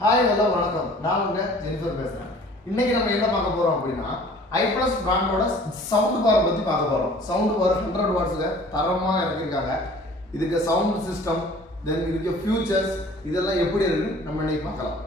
Hi hello வணக்கம், நான் உங்கள் ஜெனிஃபர் பேசுகிறேன். இன்றைக்கி நம்ம என்ன பார்க்க போகிறோம் அப்படின்னா, ஐப்ளஸ் பிராண்டோட சவுண்ட் பாரை பற்றி பார்க்க போகிறோம். சவுண்ட் பார் 100 வாட்ஸில் தரமாக இறக்கியிருக்காங்க. இதுக்கு சவுண்ட் சிஸ்டம், தென் இதுக்கு ஃபியூச்சர்ஸ், இதெல்லாம் எப்படி இருக்குன்னு நம்ம இன்னைக்கு பார்க்கலாம்.